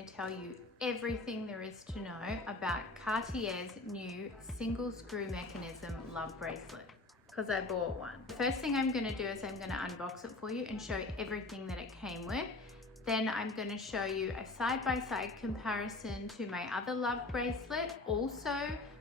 to tell you everything there is to know about Cartier's new single screw mechanism love bracelet, because I bought one. The first thing I'm going to do is I'm going to unbox it for you and show you everything that it came with. Then I'm going to show you a side-by-side comparison to my other love bracelet, also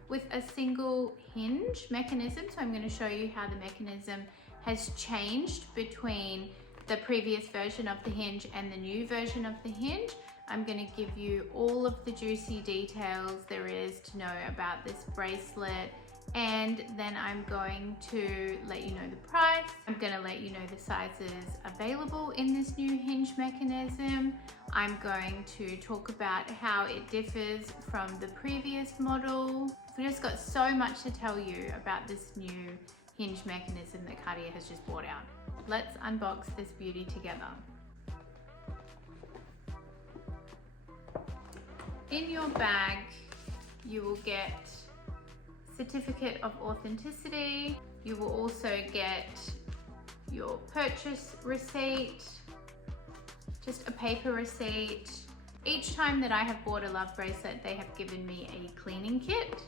with a single hinge mechanism. So I'm going to show you how the mechanism has changed between the previous version of the hinge and the new version of the hinge. I'm going to give you all of the juicy details there is to know about this bracelet, and then I'm going to let you know the price. I'm going to let you know the sizes available in this new hinge mechanism. I'm going to talk about how it differs from the previous model. So I've just got so much to tell you about this new hinge mechanism that Cartier has just brought out. Let's unbox this beauty together. In your bag, you will get certificate of authenticity. You will also get your purchase receipt, just a paper receipt. Each time that I have bought a love bracelet, they have given me a cleaning kit.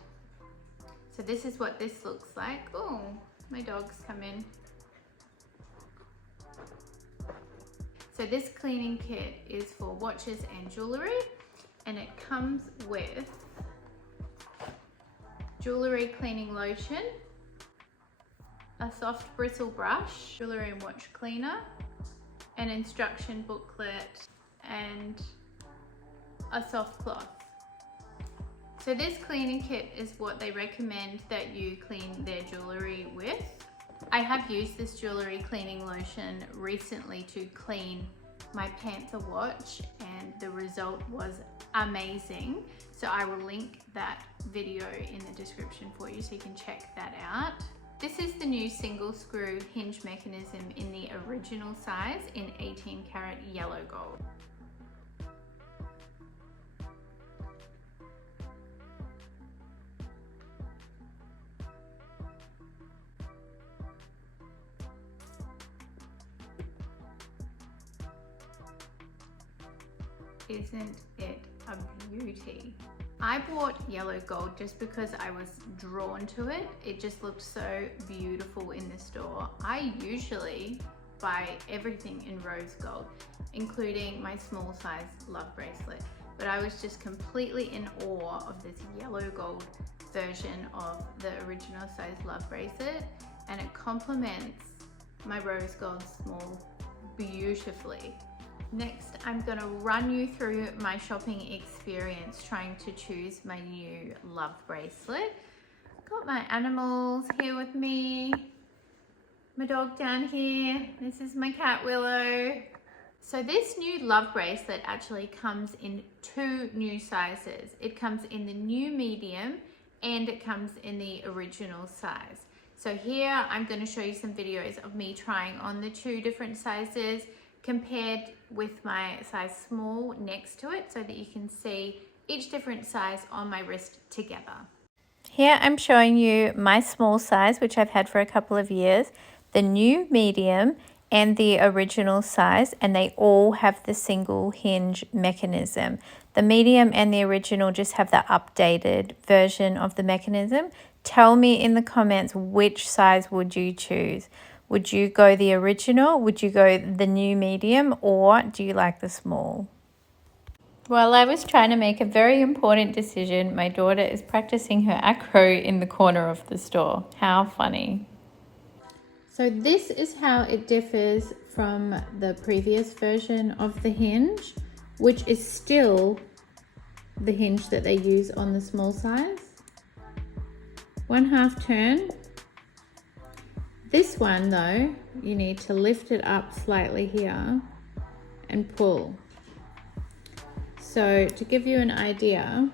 So this is what this looks like. Oh, my dog's come in. So this cleaning kit is for watches and jewelry, and it comes with jewelry cleaning lotion, a soft bristle brush, jewelry and watch cleaner, an instruction booklet, and a soft cloth. So this cleaning kit is what they recommend that you clean their jewelry with. I have used this jewelry cleaning lotion recently to clean my Panther watch, and the result was amazing. So I will link that video in the description for you so you can check that out. This is the new single screw hinge mechanism in the original size in 18 karat yellow gold. Isn't it a beauty? I bought yellow gold just because I was drawn to it. It just looked so beautiful in the store. I usually buy everything in rose gold, including my small size love bracelet. But I was just completely in awe of this yellow gold version of the original size love bracelet, and it complements my rose gold small beautifully. Next, I'm going to run you through my shopping experience trying to choose my new love bracelet. Got my animals here with me. My dog down here. This is my cat Willow. So this new love bracelet actually comes in two new sizes. It comes in the new medium and it comes in the original size. So here I'm going to show you some videos of me trying on the two different sizes compared with my size small next to it, so that you can see each different size on my wrist together. Here I'm showing you my small size, which I've had for a couple of years, the new medium and the original size, and they all have the single hinge mechanism. The medium and the original just have the updated version of the mechanism. Tell me in the comments, which size would you choose? Would you go the original? Would you go the new medium? Or do you like the small? While I was trying to make a very important decision, my daughter is practicing her acro in the corner of the store. How funny. So this is how it differs from the previous version of the hinge, which is still the hinge that they use on the small size. 1/2 turn. This one though, you need to lift it up slightly here and pull. So to give you an idea,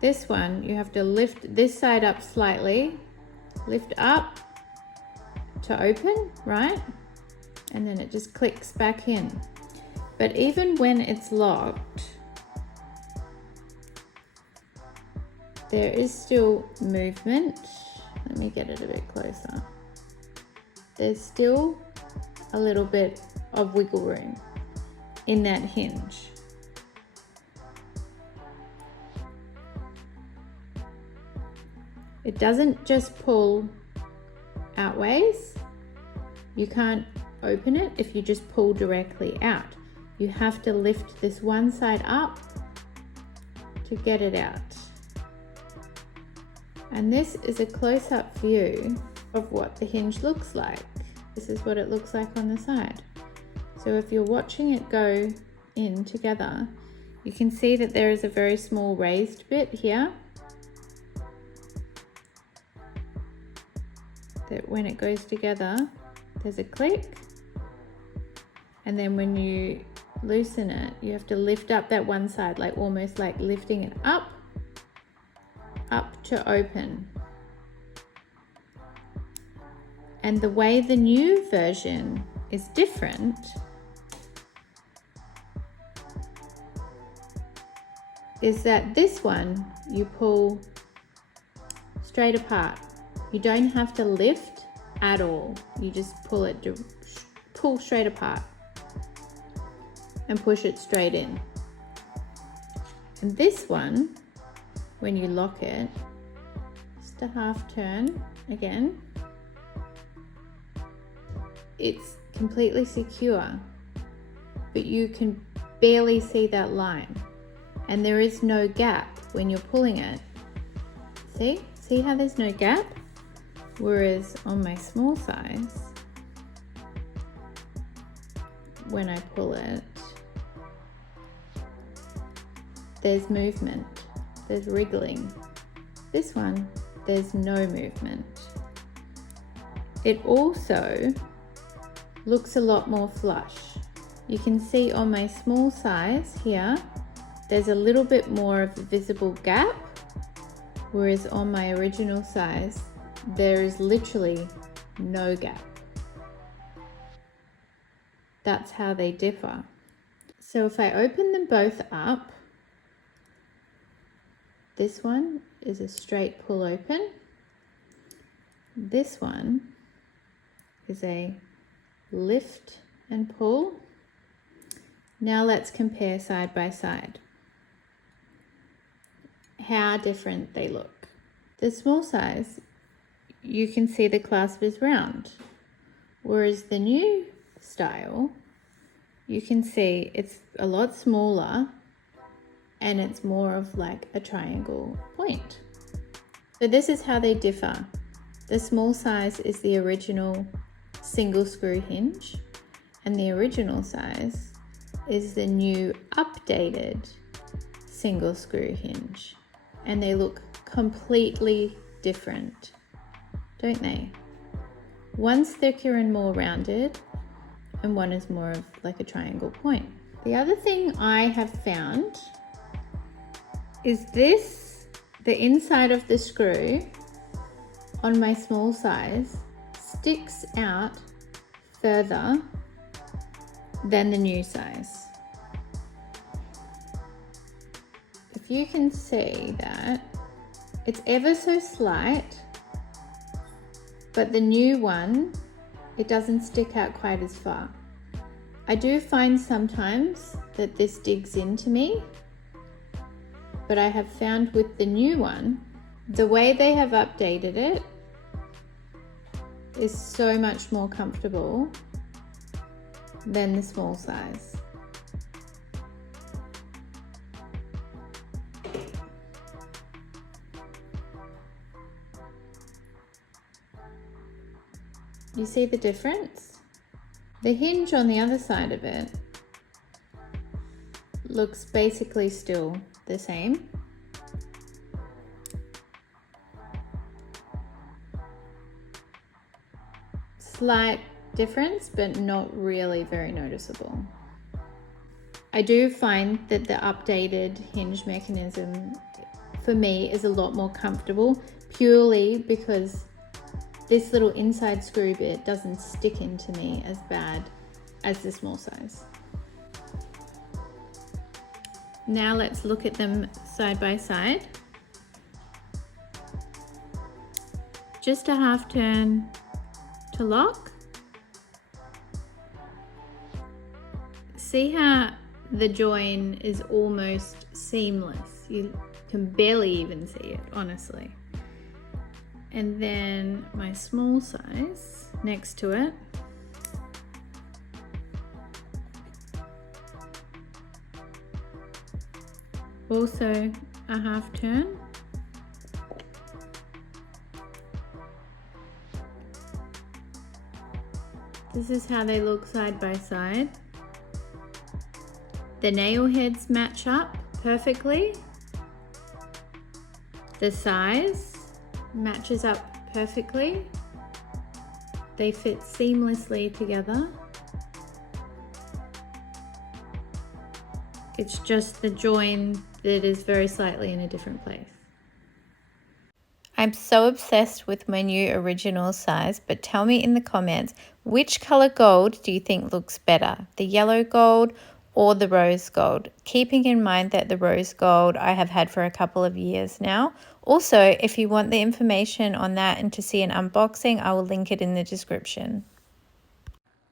this one you have to lift this side up slightly, lift up to open, right? And then it just clicks back in. But even when it's locked, there is still movement. Let me get it a bit closer. There's still a little bit of wiggle room in that hinge. It doesn't just pull outways. You can't open it if you just pull directly out. You have to lift this one side up to get it out. And this is a close-up view of what the hinge looks like. This is what it looks like on the side. So if you're watching it go in together, you can see that there is a very small raised bit here. That when it goes together, there's a click. And then when you loosen it, you have to lift up that one side, like almost like lifting it up to open. And the way the new version is different is that this one you pull straight apart. You don't have to lift at all. You just pull straight apart and push it straight in. And this one, when you lock it, just a half turn again, it's completely secure, but you can barely see that line. And there is no gap when you're pulling it. See how there's no gap? Whereas on my small size, when I pull it, there's movement, there's wriggling. This one, there's no movement. It also looks a lot more flush. You can see on my small size here, there's a little bit more of a visible gap, whereas on my original size, there is literally no gap. That's how they differ. So if I open them both up, this one is a straight pull open. This one is a lift and pull. Now let's compare side by side how different they look. The small size, you can see the clasp is round, whereas the new style, you can see it's a lot smaller and it's more of like a triangle point. So this is how they differ. The small size is the original single screw hinge, and the original size is the new updated single screw hinge. And they look completely different, don't they? One's thicker and more rounded, and one is more of like a triangle point. The other thing I have found is this, the inside of the screw on my small size sticks out further than the new size. If you can see that, it's ever so slight, but the new one, it doesn't stick out quite as far. I do find sometimes that this digs into me, but I have found with the new one, the way they have updated it is so much more comfortable than the small size. You see the difference? The hinge on the other side of it looks basically still the same. Slight difference, but not really very noticeable. I do find that the updated hinge mechanism for me is a lot more comfortable, purely because this little inside screw bit doesn't stick into me as bad as the small size. Now let's look at them side by side. Just a half turn to lock. See how the join is almost seamless? You can barely even see it, honestly. and then my small size next to it. Also a half turn. This is how they look side by side. The nail heads match up perfectly. The size matches up perfectly. They fit seamlessly together. It's just the join that is very slightly in a different place. I'm so obsessed with my new original size, but tell me in the comments, which color gold do you think looks better? The yellow gold or the rose gold? Keeping in mind that the rose gold I have had for a couple of years now. Also, if you want the information on that and to see an unboxing, I will link it in the description.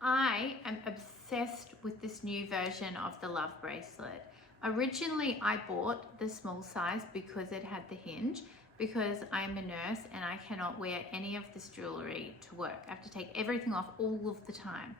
I am obsessed with this new version of the Love Bracelet. Originally, I bought the small size because it had the hinge, because I'm a nurse and I cannot wear any of this jewelry to work. I have to take everything off all of the time.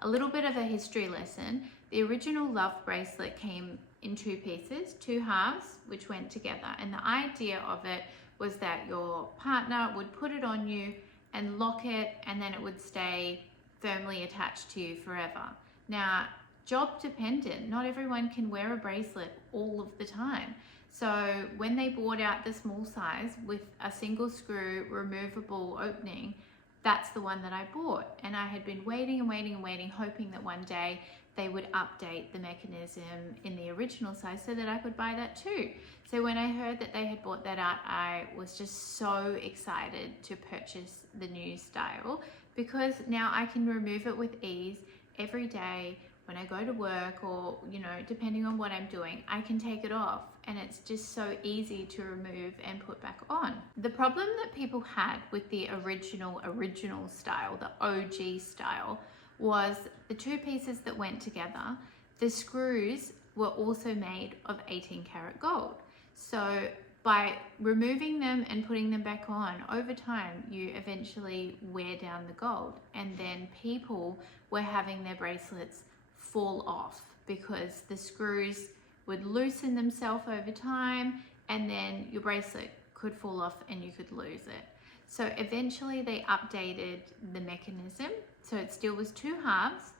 A little bit of a history lesson. The original Love Bracelet came in two pieces, two halves, which went together. And the idea of it was that your partner would put it on you and lock it, and then it would stay firmly attached to you forever. Now, job dependent, not everyone can wear a bracelet all of the time. So when they brought out the small size with a single screw removable opening, that's the one that I bought. And I had been waiting and waiting and waiting, hoping that one day they would update the mechanism in the original size so that I could buy that too. So when I heard that they had brought that out, I was just so excited to purchase the new style, because now I can remove it with ease every day. When I go to work, or, you know, depending on what I'm doing, I can take it off, and it's just so easy to remove and put back on. The problem that people had with the original style, the OG style, was the two pieces that went together, the screws were also made of 18 karat gold. So by removing them and putting them back on, over time, you eventually wear down the gold, and then people were having their bracelets fall off because the screws would loosen themselves over time, and then your bracelet could fall off and you could lose it. So eventually they updated the mechanism, so it still was two halves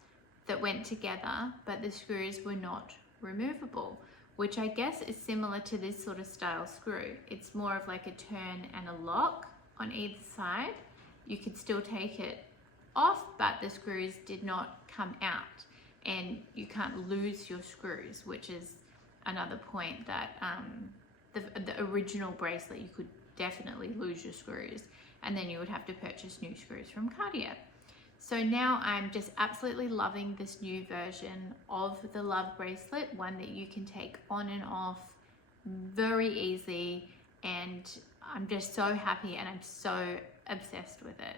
that went together, but the screws were not removable, which I guess is similar to this sort of style screw. It's more of like a turn and a lock on either side. You could still take it off, but the screws did not come out, and you can't lose your screws, which is another point that the original bracelet, you could definitely lose your screws, and then you would have to purchase new screws from Cartier. So now I'm just absolutely loving this new version of the Love Bracelet, one that you can take on and off very easy, and I'm just so happy and I'm so obsessed with it.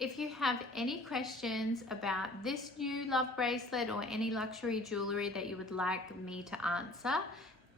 If you have any questions about this new Love Bracelet or any luxury jewelry that you would like me to answer,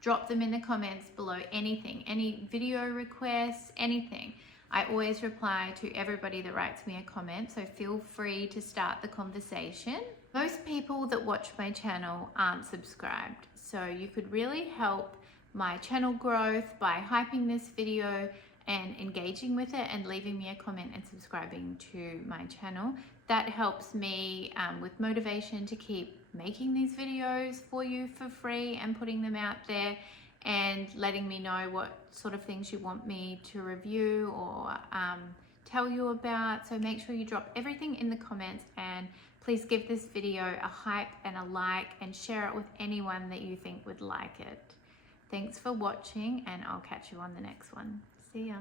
drop them in the comments below. Anything, any video requests, anything. I always reply to everybody that writes me a comment, so feel free to start the conversation. Most people that watch my channel aren't subscribed, so you could really help my channel growth by hyping this video and engaging with it and leaving me a comment and subscribing to my channel. That helps me with motivation to keep making these videos for you for free and putting them out there, and letting me know what sort of things you want me to review or tell you about. So make sure you drop everything in the comments, and please give this video a hype and a like, and share it with anyone that you think would like it. Thanks for watching, and I'll catch you on the next one. See ya.